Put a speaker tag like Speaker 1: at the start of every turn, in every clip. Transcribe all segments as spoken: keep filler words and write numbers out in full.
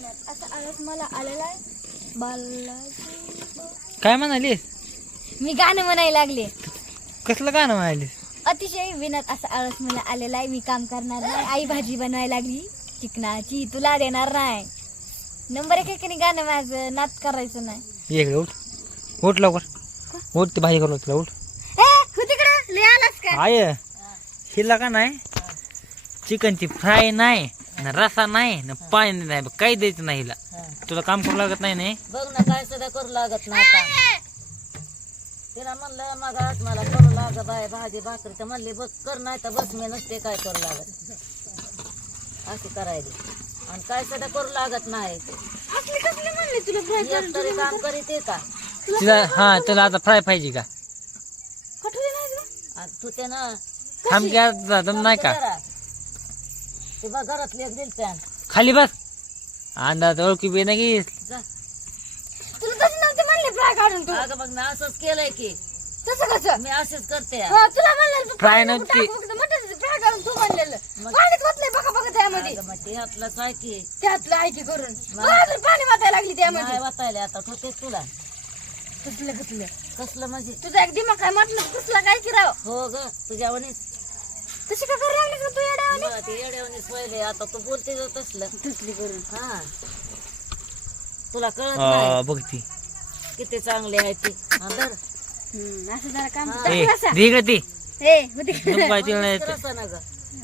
Speaker 1: असं आळस मला आलेला आहे बालाजी.
Speaker 2: काय म्हणालीस?
Speaker 1: मी गाणं म्हणायला लागले.
Speaker 2: कसलं गाणं म्हणालीस?
Speaker 1: अतिशय विनात असं आळस मला आलेला आहे. मी काम करणार नाही. आई भाजी बनवायला लागली चिकनाची, तुला देणार नाही. नंबर एक एकाने गाणं माझं नात करायचं नाही.
Speaker 2: ये इकडे उठ उठ लवकर उठ, ती भाजी करू तुला उठ.
Speaker 1: ए हो तिकडं लय आलास का?
Speaker 2: आय हिला का नाही चिकनची फ्राय नाही ना रसा नाही ना पाणी नाही काही द्यायचं नाही हिला. तुला काम करू लागत नाही नाही
Speaker 3: बघ ना काय सुद्धा करू लागत नाही का. तिला म्हणलं मग आज मला करू लाग बाय भाजी भाकरी तर म्हणली बघ कर नाही तर बस मी नसते काय करू लागत. अशी करायची आणि काय सुद्धा करू लागत नाही.
Speaker 1: असली कसली म्हणले तुला फ्राय
Speaker 3: एक तरी काम करीते का.
Speaker 2: तिला. हा तुला आता फ्राय पाहिजे का?
Speaker 1: कठोरी नाही तुला?
Speaker 3: आणि तू ते ना
Speaker 2: थांब की आता दम नाही का?
Speaker 3: ते बघ घरातली एक दिल पॅन
Speaker 2: खाली बस. अंदाज ओळखी बी नाही
Speaker 3: जा.
Speaker 1: तुला तशी नव्हती म्हणले फ्राय काढून तू.
Speaker 3: अगं बघ ना असंच केलंय की
Speaker 1: तसं कसं?
Speaker 3: मी असेच करते.
Speaker 1: हा, तुला म्हणलं तू
Speaker 2: फ्राय
Speaker 1: पाणी नको
Speaker 2: नव्हती.
Speaker 1: टाकू, फक्त मटणाचं फ्राय काढून तू म्हणलेलं. पाणीच ओतलंय बघा बघा त्यामध्ये.
Speaker 3: अगं मग ते हातलंच आहे की
Speaker 1: त्यातलं आहे की करून बरोबर पाणी वाटायला लागली त्यामध्ये.
Speaker 3: नाही वाटायला आता ठोकेच तुला.
Speaker 1: कसलं कसलं
Speaker 3: कसलं म्हणजे
Speaker 1: तुझा एक दिमाग काय म्हटलं कसला काय की राव.
Speaker 3: हो ग तुझ्या वणीच
Speaker 1: तशी का करायला लागलीस गं तू येड्यावानी?
Speaker 3: बघ, ते येड्यावणीच पहिले आता तू बोलते जो तसलं
Speaker 1: तसली करून.
Speaker 3: हा तुला कळत नाही
Speaker 2: बघ ती
Speaker 3: किती चांगली आहे ती. हा, धर.
Speaker 1: हम्म, असं जरा काम
Speaker 3: हा.
Speaker 2: ए,
Speaker 1: तसं बसा.
Speaker 2: दे इकडे ती
Speaker 1: ए, होती का?
Speaker 2: नको पाहिजे नाही ते.
Speaker 3: रस्सा ना ग.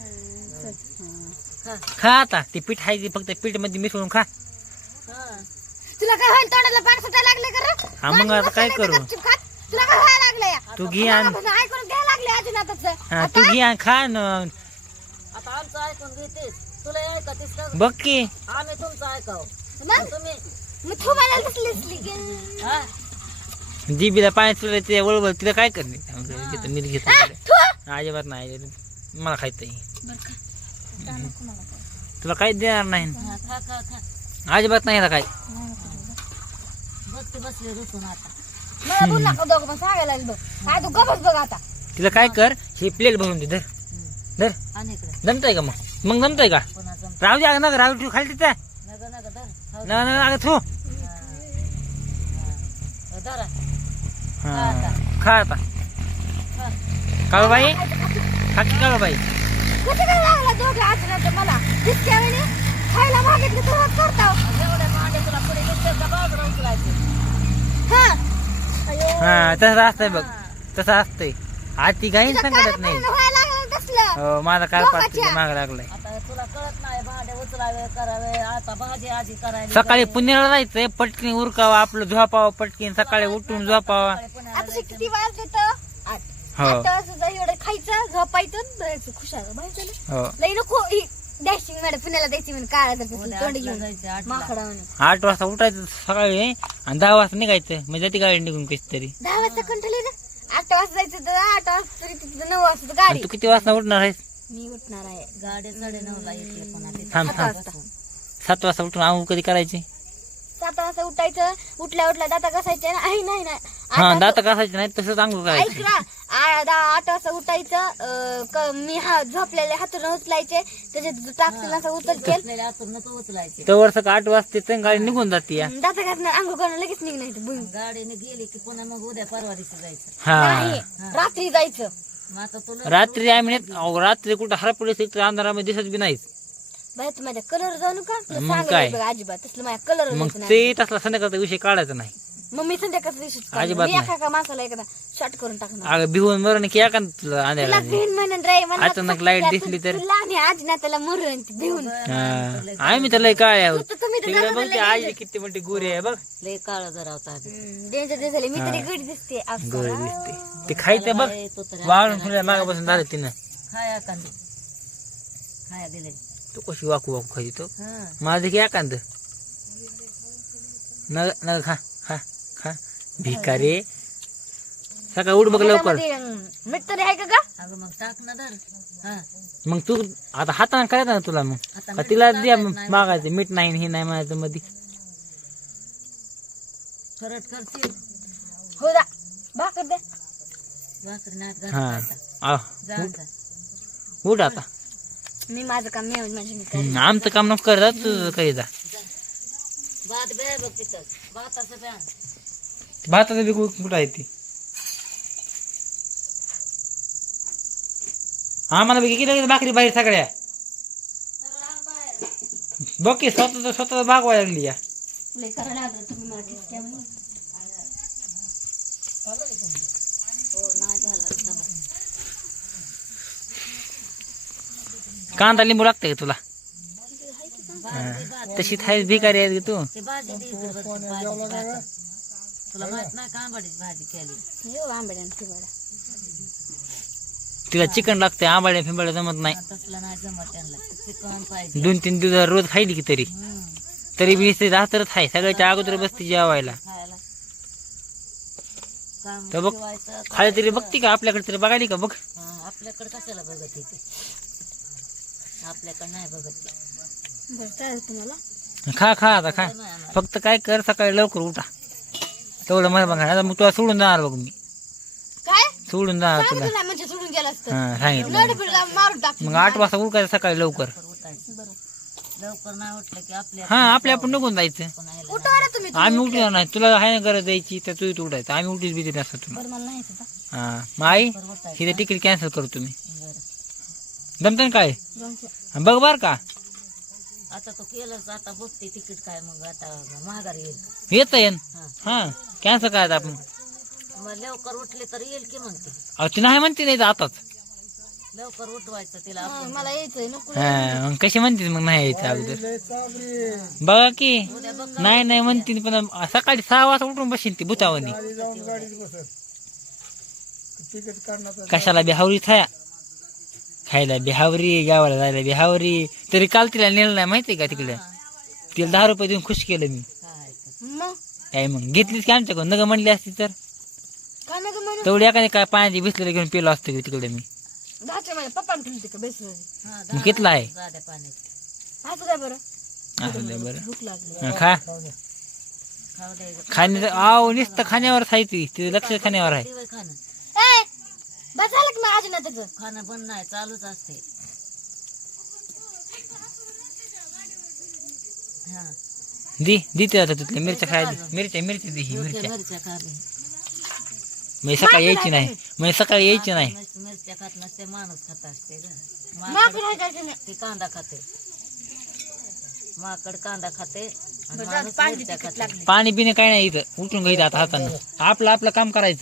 Speaker 3: खा.
Speaker 2: खा आता ती पीठ आहे ती फक्त पीठ मध्ये मिसळून खा.
Speaker 3: हा.
Speaker 1: तुला काय होईल तोंडाला पाणी सुटायला लागले का रे?
Speaker 2: हा, मग आता काय
Speaker 1: पाणी
Speaker 2: करू?
Speaker 1: गपचूप खात. तुला काय व्हायला लागलंय?
Speaker 2: तू घे आण.
Speaker 1: तुला ऐकून घ्यायला लागले अजून आता.
Speaker 2: हा तू घे आण खा न.
Speaker 3: आता आमचं ऐकून घेतेस तुला ऐकतेस का.
Speaker 2: बघ की
Speaker 3: आम्ही तुमचं ऐकाव
Speaker 1: मग
Speaker 3: तुम्ही
Speaker 1: मग तू म्हणाल तसली असली की.
Speaker 3: हा
Speaker 2: जिबीला पाणी सुटलं ते वळवळ तिला काय करणे मीठ घेतो
Speaker 1: आ, थू.
Speaker 2: अजिबात नाही मला खायचं
Speaker 1: बरं का. का नको मला काय?
Speaker 2: तुला काहीच देणार नाही
Speaker 3: हा, खा खा खा.
Speaker 2: अजिबात नाही ना काय.
Speaker 1: नाही नको मला.
Speaker 3: बघ ते बसले रुसून आता.
Speaker 1: मला बोल नका दोघं पण सांगायला लागलं. काय तू गपच बघ आता.
Speaker 2: तिला काय कर हे प्लेट भरून दे धर धर.
Speaker 3: आणि इकडे
Speaker 2: जमतंय का मग मग जमतंय का?
Speaker 3: पुन्हा जम
Speaker 2: राहू द्या ना राहू ठेव खाली तिथं
Speaker 3: नग नग धर खाऊ दे.
Speaker 2: ना ना अगं थू.
Speaker 3: हा. हा. धरा
Speaker 2: हा खा आता
Speaker 3: खा.
Speaker 2: काळूबाई खा की काळूबाई.
Speaker 1: कुठे काय लागला दोघे अजून आता मला तितक्या वेळी खायला मागितलं तर करता.
Speaker 3: एवढ्या मांडे तुला पुढे घेतले का बाजूला उचलायचे.
Speaker 1: हा अयो.
Speaker 2: हा तसं असतंय बघ तसं असतंय. आज ती काही
Speaker 1: तुझं
Speaker 2: संकटात
Speaker 1: काळं
Speaker 2: नाही.
Speaker 1: पडणं व्हायला लागलं तसलं.
Speaker 2: हो माझा काळ पाच
Speaker 1: लोकाच्या.
Speaker 2: माग लागलाय.
Speaker 3: आता तुला कळत नाही भांडे उचलावे करावे आता भाजी आजी करायला
Speaker 2: सकाळी पुण्याला जायचंय पटकीन उरकावं आपलं झोपावं पटकीन सकाळी उठून झोपावं.
Speaker 1: आता किती वाजले तर आठ.
Speaker 2: हो
Speaker 1: आठ वाजता एवढं खायचं झोपायचं जायचं खुशाल माहिती झालं.
Speaker 2: हो
Speaker 1: लई नको ही डॅशिंग मॅडम पुण्याला द्यायची म्हणून काळा
Speaker 3: उद्या
Speaker 1: तोंड
Speaker 3: आठला
Speaker 1: घेऊन
Speaker 3: जायचं, आठला.
Speaker 1: माकडा म्हणे.
Speaker 2: आठ वाजता उठायचं सकाळी आणि दहा वाजता निघायचं म्हणजे ती गाडी निघून कशी तरी.
Speaker 1: दहा वाजता कंटाळली ना. आठ वाजता जायचं तर आठ वाजता तरी तिथं नऊ वाजता
Speaker 2: आणि
Speaker 1: गाडी.
Speaker 2: तू किती वाजता उठणार आहेस?
Speaker 1: मी उठणार आहे
Speaker 3: गाडी साडे नऊ ला येते पुन्हा तिथे.
Speaker 2: थांब
Speaker 1: सात
Speaker 2: थांब
Speaker 1: वाजता.
Speaker 2: सात वाजता उठून आंघोळ कधी करायची?
Speaker 1: सात वाजता उठायचं. उठल्या उठल्या दाता घासायचे ना. आई नाही नाही
Speaker 2: हा
Speaker 1: आठ
Speaker 2: दात घासायचे नाही तसंच आंघोळ
Speaker 1: ऐक
Speaker 2: करायची.
Speaker 1: ना. आ- दहा आठ वाजता उठायचं. अं, क- मी हा झोपलेले हातून उचलायचे त्याच्यात टाकतील असं उचलते.
Speaker 3: बसलेले आतून नको उचलायचे.
Speaker 2: तर सकाळ आठ वाजते तर गाडी निघून जाते या.
Speaker 1: दाता घासणार आंघोळ करणं लगेच निघणार इथं. बुई.
Speaker 3: गाडीने गेली की पुन्हा मग उद्या परवा दिवशी जायचं.
Speaker 2: हा
Speaker 1: नाही रात्री जायचं.
Speaker 3: मग आता तुला
Speaker 2: रात्री आम्ही नाही- अहो, रात्री कुठं हरपडे तर अंधारामध्ये दिसत बी नाहीच.
Speaker 1: बाय तू माझ्या कलर जाऊ का तुला
Speaker 2: मग
Speaker 1: सांगायला
Speaker 2: काय?
Speaker 1: बघ अजिबात तसलं माझ्या कलर
Speaker 2: मग
Speaker 1: नाही.
Speaker 2: ते तसला संध्याकाळचा विषय काढायचा नाही.
Speaker 1: मग मी संध्याकाळचं दिवशीच काढणार.
Speaker 2: अजिबात
Speaker 1: मी
Speaker 2: नाही.
Speaker 1: एका एका माणसाला एकदा शॉर्ट करून टाकणार.
Speaker 2: अगं भिवून मरण की एका तुला
Speaker 1: तुला
Speaker 2: अंधाराला.
Speaker 1: भिन म्हणून रे मला
Speaker 2: अचानक लाईट दिसली तर?
Speaker 1: तुला आणि आजी ना त्याला मरून ती भिवून.
Speaker 2: हा आम्ही तर लय काय आहोत.
Speaker 1: तू- तुम्ही तर
Speaker 2: तिकडे
Speaker 1: जागा
Speaker 2: बघ ते
Speaker 1: लय
Speaker 2: आई किती मोठी गोरी आहे बघ.
Speaker 3: लय काळ जरा होता आधी.
Speaker 1: हम्म, डेंजर दिसले. मी तरी गडी दिसते असं.
Speaker 2: गोरी दिसते ते खायचं बघ.
Speaker 3: लय तो तरी
Speaker 2: वाळून फुल्या मागापासून झालं तिनं.
Speaker 3: खाया कांदे खाया दिले.
Speaker 2: तू कशी वाकू वाकू खायची तो
Speaker 3: हा
Speaker 2: माझं की एकांत न न खा खा खा भिकारी. सकाळ उठ बघ लवकर.
Speaker 1: त्याच्यामध्ये, अं, मीठ तरी आहे का ग?
Speaker 3: अगं मग टाक ना धर. हा
Speaker 2: मग तू आता हाताने करायचं ना तुला. मग
Speaker 3: आता
Speaker 2: का
Speaker 3: मीठ
Speaker 2: तिला द्या
Speaker 3: टाकायचं नाही.
Speaker 2: मागायचं मीठ नाही हे नाही म्हणायचं मध्ये.
Speaker 3: खरट करशील
Speaker 1: हो दा भाकर द्या.
Speaker 3: भाकरी नात
Speaker 2: हा
Speaker 3: घाल.
Speaker 2: आ,
Speaker 3: जा
Speaker 2: उठ
Speaker 3: जा.
Speaker 2: उठ आता.
Speaker 1: मी माझं काम मी माझी मी
Speaker 2: हम्म, आमचं काम नको करत तुझं काही जा.
Speaker 3: भात बे बघ तिथं भाताचं बॅन
Speaker 2: भाताचं बी कु- कुठं आहे ती आम्हाला बी किती भाकरी बाहेर सगळ्या
Speaker 3: सगळं आण बाहेर
Speaker 2: बघ की स्वतः स्वतः भागवायला लागली या
Speaker 1: लय करायला लागलं तुम्ही मला ठिसक्या म्हणे.
Speaker 3: हो नाही झालं जमा.
Speaker 2: कांदा लिंबू लागतंय का तुला
Speaker 3: भाजी भात
Speaker 2: तशी थाय भिकारी आहे तू
Speaker 3: ते भाजी दे इथं बघ, भाजी भात. तुला माहित नाही का आंबाडीची भाजी केली
Speaker 1: येऊ आंबड्यानं शिवाडा.
Speaker 2: तिला चिकन लागतंय आंबाड्या फिंबाड्या जमत नाही
Speaker 3: तसलं नाही जमत त्यांना चिकन पाहिजे
Speaker 2: दोन तीन दिवस रोज खायली की तरी
Speaker 3: हम्म.
Speaker 2: तरी बी नुसते राहतच आहे सगळ्याच्या अगोदर बसते जेवायला
Speaker 3: खायला काम
Speaker 2: तर बघ
Speaker 3: ठेवायचं,
Speaker 2: खाली तरी बघती का आपल्याकडे तरी बघायली का बघ
Speaker 3: हा, आपल्याकडे कशाला बघत येते आपल्याकडे नाही बघत ते.
Speaker 1: बरं चालेल तुम्हाला.
Speaker 2: खा खा आता खा
Speaker 3: नाही आम्हाला.
Speaker 2: फक्त काय कर सकाळी लवकर उठा तेवढं मला बघा आता मग तुला सोडून जाणार बघ मी
Speaker 1: काय
Speaker 2: सोडून जाणार तुला
Speaker 1: सांगितलं नाही म्हणजे सोडून गेला असतं.
Speaker 2: हा सांगितलं
Speaker 1: नडबीडला मारून टाक.
Speaker 2: मग आठ वाजता उठायचं सकाळी लवकर
Speaker 3: लवकर उठायचं लवकर नाही उठलं की आपल्या
Speaker 2: हा आपल्या आपण निघून जायचं
Speaker 3: कोणाला
Speaker 1: उठवा रे तुम्ही.
Speaker 2: आम्ही उठणार नाही तुला हाय ना गरज द्यायची तर तू उठायचं आम्ही उठीच भीती नसतो तुला
Speaker 1: बरं मला नाही येत आता.
Speaker 2: हा मग आई
Speaker 3: लवकर उठायचं.
Speaker 2: हिचं तिकीट कॅन्सल करू तुम्ही
Speaker 3: बरं.
Speaker 2: जमतं काय
Speaker 1: जाऊन
Speaker 2: बघ बर का
Speaker 3: आता तो केलंच आता बघते तिकीट काय मग आता महागारी येईल
Speaker 2: येत येईन
Speaker 3: हा
Speaker 2: हा कॅन्सल काय आपण
Speaker 3: मग लवकर उठले तर येईल की म्हणते
Speaker 2: अहो ती नाही म्हणते नाही तर आताच
Speaker 3: लवकर उठवायचं तिला
Speaker 1: हा,
Speaker 3: आपण.
Speaker 1: मला यायचंय नको.
Speaker 2: हा मग कशी म्हणते मग नाही यायचं अगोदर बघा की
Speaker 3: उद्या बघ
Speaker 2: नाही नाही म्हणते पण सकाळी सहा वाजता उठून बसीन ती भूतावनी कशाला बिहावरी थाया खायला बिहावरी गावाला जायला बिहावरी तरी काल तिला नेलं नाही माहितीये का तिकडे तिला दहा रुपये देऊन खुश केलं मी
Speaker 3: काय तर.
Speaker 1: मग
Speaker 2: काय मग घेतलीच की आमच्याकडून नग म्हणली असती तर
Speaker 1: काय नका म्हणू.
Speaker 2: तेवढी एखादी काय पाण्याची बिसलेलं घेऊन पिलो असतो की तिकडे मी
Speaker 1: दहाच्या माझ्या पप्पाने ठेवली का बेसवर.
Speaker 3: हा,
Speaker 2: मग कितला आहे
Speaker 3: जाड्या पाण्यात
Speaker 1: असं काय बरं
Speaker 2: असं द्या बरं
Speaker 1: भूक लागली.
Speaker 2: हा, खा
Speaker 3: खाऊ द्यायचं
Speaker 2: खाणे आव नुसतं खाण्यावर आहे ती तिचं लक्ष खाण्यावर आहे
Speaker 3: दिवय खाणं
Speaker 1: ए, बस झालं की मग अजून आता त्याचं.
Speaker 3: खाणं बंद नाही चालूच असते हा
Speaker 2: दी देते आता तिथल्या मिरच्या खायला मिरच्या मिरच्या दे ही
Speaker 3: डोक्या
Speaker 2: मिरच्या
Speaker 3: मिरच्या खा बी.
Speaker 2: म्हणजे सकाळी यायची नाही म्हणजे सकाळी यायची नाही
Speaker 3: माणूस मिरच्या खात नसते माणूस खात असते ग.
Speaker 1: माकड
Speaker 3: माकड
Speaker 1: आहे काय त्याने.
Speaker 3: ते कांदा खाते माकड कांदा खाते आणि
Speaker 1: बरं,
Speaker 3: माणूस
Speaker 1: पाणी
Speaker 3: मिरच्या
Speaker 1: तिखट
Speaker 3: खाते
Speaker 1: लागली.
Speaker 2: पाणी बिणे काय नाही इथं उठून घ्यायचं आता हातानं आपलं आपलं काम करायचं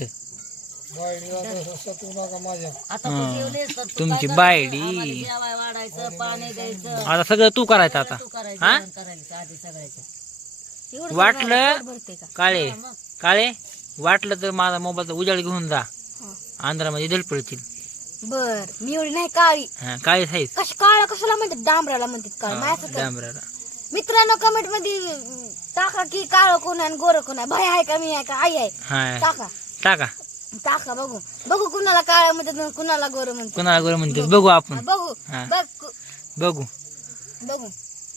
Speaker 3: आता तू जेवलीस तर तू
Speaker 2: तुमची
Speaker 3: काय
Speaker 2: बायडी.
Speaker 3: करायचं? आम्हाला जेवाय वाढायचं पाणी द्यायचं
Speaker 2: आता सगळं तू करायचं आता
Speaker 3: तू करायचं
Speaker 2: हा
Speaker 3: जेवण करायचं आधी सगळ्याचं
Speaker 1: एवढं
Speaker 2: वाटलं
Speaker 1: पोट भरते का.
Speaker 2: काळे
Speaker 3: मग
Speaker 2: काळे वाटलं तर माझा मोबाईलचा उजाड घेऊन जा
Speaker 1: हा.
Speaker 2: आंध्रामध्ये दल पडतील
Speaker 1: बर मी एवढी नाही काळी.
Speaker 2: हा काळे साईज
Speaker 1: कश काळा कशाला म्हणतात डांबराला म्हणतात काळ माझं काय.
Speaker 2: डांबराला
Speaker 1: मित्रांनो कमेंट मध्ये अं, टाका की काळ कोण आहे गोर कोण आहे भाई आहे का मी आहे का आई आहे
Speaker 2: हा
Speaker 1: टाका
Speaker 2: टाका
Speaker 1: टाका बघू बघू कुणाला काळ म्हणतात कुणाला गोर म्हणतात.
Speaker 2: कोणाला गोरं म्हणते बघू आपण
Speaker 1: हा, बघू
Speaker 2: हा.
Speaker 1: बघ कु-
Speaker 2: बघू
Speaker 1: बघू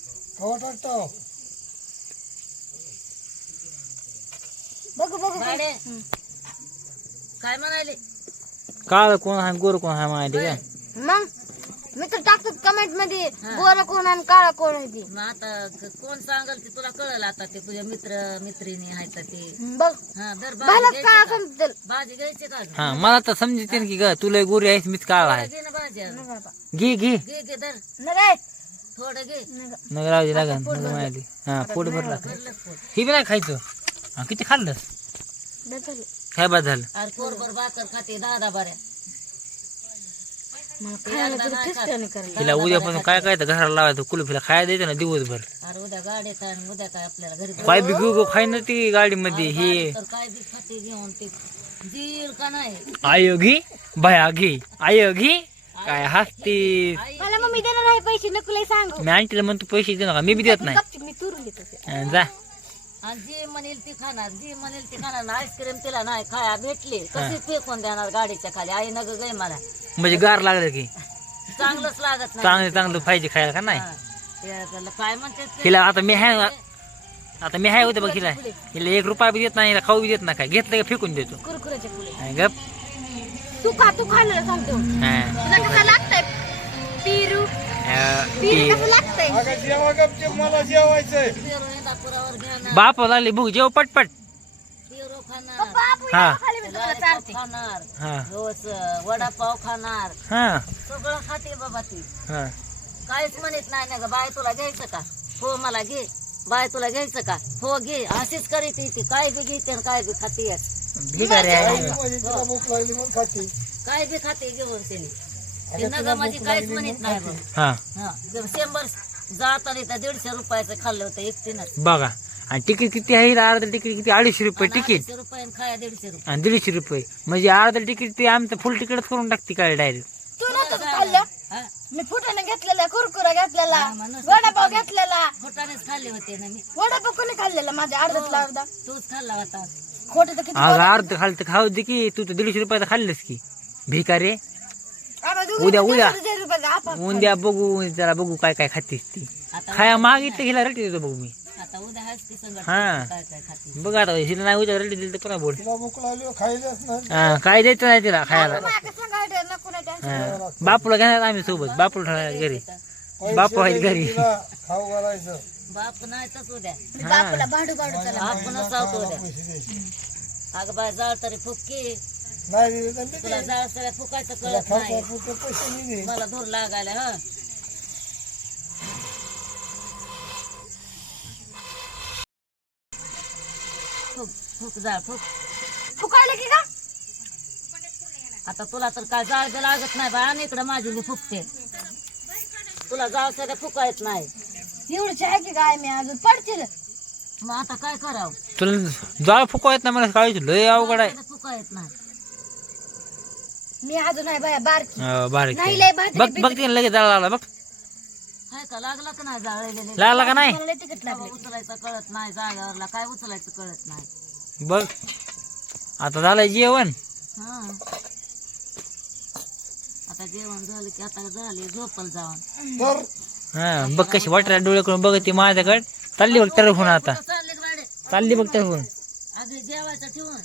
Speaker 1: बघू बघू
Speaker 3: बायडे.
Speaker 1: हं.
Speaker 3: काय म्हणाले
Speaker 2: काळ कोण आहे गोर कोण आहे माहिती का
Speaker 1: मग मित्र टाकतात कमेंट मध्ये गोर कोण आणि काळा कोण आहे ती.
Speaker 3: मग आता क- कोण सांगल ते तुला कळलं आता ते तुझ्या मित्र मैत्रिणी आहेत तर ते
Speaker 1: बघ
Speaker 3: हा दर
Speaker 1: मला
Speaker 3: भाजी
Speaker 1: काळा
Speaker 3: घ्यायची का?
Speaker 1: समजल.
Speaker 3: भाजी घ्यायची का अजून?
Speaker 2: हा मला तर समजते की ग तुला गोरी आहेस मीच काळ आहे
Speaker 3: घे ना भाजी अजून.
Speaker 2: घे घे
Speaker 3: घे घे दर
Speaker 1: नगाय
Speaker 3: थोडं घे
Speaker 2: नग राहू दे लागन नग माहिती हा पोट भरला
Speaker 3: भरलं पोट.
Speaker 2: ही बी नाही खायचं हा किती खाल्लं काय बाद झालं
Speaker 3: अरे पोरभर भाकर खाते दहा दहा बऱ्या
Speaker 1: मला खायला तरी ठिसक्याने करायला.
Speaker 2: तिला उद्यापासून काय काय तर घराला लावायचं कुलफीला खायला द्यायचं ना दिवसभर
Speaker 3: अरे उद्या गाडी काय आणि उद्या काय आपल्याला घरी
Speaker 2: काय बी घेऊ खाय ना ती गाडीमध्ये हे
Speaker 3: तर काय बी खाते घेऊन ते जील का नाही
Speaker 2: आय घे भया घे आय घे काय हसतीस
Speaker 1: मला मम्मी देणार आहे पैसे नकुले सांगू.
Speaker 2: मी आणतील म्हणतो पैसे देऊ नका मी बी देत नाही
Speaker 1: गपचूप मी तुरून देत होते.
Speaker 2: हा, जा
Speaker 3: आणि जी म्हणेल ती खाणार जी म्हणेल ती खाणार आईस्क्रीम तिला नाही खाया भेटली कशी फेकून देणार गाडीच्या खाली आई नग गय मला
Speaker 2: म्हणजे गार लागलं की
Speaker 3: चांगलंच लागत नाही
Speaker 2: चांगलं चांगलं पाहिजे खायला का नाही
Speaker 3: हा. ते त्याला काय म्हणते ते?
Speaker 2: हिला आता मी आहे आता मी आहे होते बघ हिला हिला एक रुपया बी देत नाही हिला खाऊ बी देत नाही काय घेतलं का फेकून देतो
Speaker 1: कुरकुऱ्याचे फुले
Speaker 2: हा, गप
Speaker 1: तू खा तू खायला सांगतो
Speaker 2: हा
Speaker 1: तुला कसं लागतंय पिरू
Speaker 2: अं,
Speaker 1: पीठ
Speaker 2: ती
Speaker 1: कसं लागतंय
Speaker 4: अगं जेवा गपचूप मला जेवायचंय.
Speaker 3: पेरू इंदापुरावर घेणार
Speaker 2: बाप लागली भूक जेव पटपट.
Speaker 3: पेरू खाणार
Speaker 1: बापू
Speaker 2: हा.
Speaker 1: खाली मी तुम्हाला चालते
Speaker 3: लॉलीपॉप खाणार
Speaker 2: हा
Speaker 3: रोज वडापाव खाणार
Speaker 2: हा
Speaker 3: सगळं खाते बाबा ती
Speaker 2: हा
Speaker 3: काहीच म्हणत नाही ना ग बाय तुला घ्यायचं का हो मला घे बाय तुला घ्यायचं का हो घे अशीच करीत ती काय बी घेते आणि काय बी खाते
Speaker 2: भिकारी आहे.
Speaker 4: आई म्हणजे तिला भूक लागली म्हणून खाते.
Speaker 3: काय बी खाते घेऊन तिने ती नग माझी काहीच म्हणत नाही बघ
Speaker 2: हा
Speaker 3: हा शंभर जाताना तर दीडशे रुपयाचं खाल्लं होतं एकटीनच
Speaker 2: बघा आणि तिकीट किती आहे हिला? अर्धा तिकीट किती? अडीचशे रुपये तिकीट
Speaker 3: अडीचशे रुपयानं खाया दीडशे रुपये
Speaker 2: आणि दीडशे रुपये म्हणजे अर्धा तिकीट ते आमचं फुल तिकीटच करून टाकते काय डायरेक्ट.
Speaker 1: तू नव्हतं खाल्लं
Speaker 3: हा
Speaker 1: मी फुटाने घेतलेला कुरकुरा घेतलेला
Speaker 3: हा, म्हणून
Speaker 1: वडापाव घेतलेला
Speaker 3: खोटानेच खाल्ले होते ना मी
Speaker 1: वडापाव कोणी खाल्लेला माझ्या अर्धातला अर्धा
Speaker 3: तूच खाल्ला होता
Speaker 1: खोटं तर किती
Speaker 2: अगं अर्ध खाल तर खाऊ दे की तू तर दीडशे रुपयाचं खाल्लंस की भिकारी.
Speaker 1: आता दोघी
Speaker 2: उद्या उद्या
Speaker 1: दीडशे रुपयाचं आपण
Speaker 2: उद्या बघू त्याला बघू काय काय खातीस ती.
Speaker 3: आता
Speaker 2: खाया मागितलं हिला रटी देतो बघू मी.
Speaker 3: आता उद्या हाच ती संगत
Speaker 2: हा.
Speaker 3: काय काय खाते
Speaker 2: बघ आता हिला नाही उद्या रटी दिली तर पुन्हा बोल.
Speaker 4: तिला भूक लागली खायलाच नाही.
Speaker 2: हा, काय द्यायचं नाही तिला खायला.
Speaker 1: मागं सांगायचं नको नाही tension.
Speaker 2: हा. बापूला घेणार आम्ही सोबत बापूला ठेवणार घरी.
Speaker 4: पैसे
Speaker 2: बापू आहेत
Speaker 4: द्यायचे
Speaker 2: घरी.
Speaker 4: तिला खाऊ घालायचं.
Speaker 3: बाप नाही तर उद्या
Speaker 1: मी बापूला भाडू भाडू चला
Speaker 3: आपणच जातो उद्या
Speaker 4: पैसे द्यायचे.
Speaker 3: अगं बाय जाळ तरी फुक्की
Speaker 4: नाही दिले तर मी
Speaker 3: तुला जाळ सगळ्या फुकायचं
Speaker 4: तिला
Speaker 3: कळत
Speaker 4: खाऊ
Speaker 3: नाही
Speaker 4: पुरते पैसे मी देईन.
Speaker 3: मला धूर लागायला ह फुक फुक जाळ फुक
Speaker 1: फुकायला की का
Speaker 3: आता तुला तर काय जाळ बी लागत नाही बा आणि इकडं माझी मी फुकते तुला जाळ सगळं फुकायत नाही
Speaker 1: एवढीच आहे की काय मी अजून पडतील
Speaker 3: मग आता काय करावं
Speaker 2: तुला जाळ फुकवा येत नाही मला काळजी लय अवघड आहे.
Speaker 3: फुकायत नाही
Speaker 1: मी अजून आहे बाया बारकी
Speaker 2: हो, बारीक
Speaker 1: नाही
Speaker 2: आहे.
Speaker 1: लय भाकरी
Speaker 2: बघ बघ तिने लगेच जाळ लागला बघ.
Speaker 3: हाय का लागला का नाही जाळलेले
Speaker 2: लागला का नाही?
Speaker 1: मला लय तिकीट लागले
Speaker 3: उचलायचं कळत नाही जागावरला काय उचलायचं कळत नाही
Speaker 2: बघ आता झालंय जेवण.
Speaker 3: हा आता जेवण झालं की आता झाले झोपल जाऊन
Speaker 4: तर
Speaker 2: हा बघ कशी वाटल्या डोळे करून बघ ती माझ्याकडे चालली बघ टरफून आता
Speaker 3: चालले गाडी
Speaker 2: चालली बघ टरफून.
Speaker 3: आधी जेवायचं ठेवून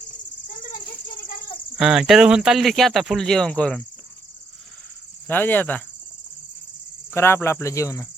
Speaker 2: हा टरफून चालली की आता फुल जेवण करून. राहू दे आता करा आपलं आपलं जेवण.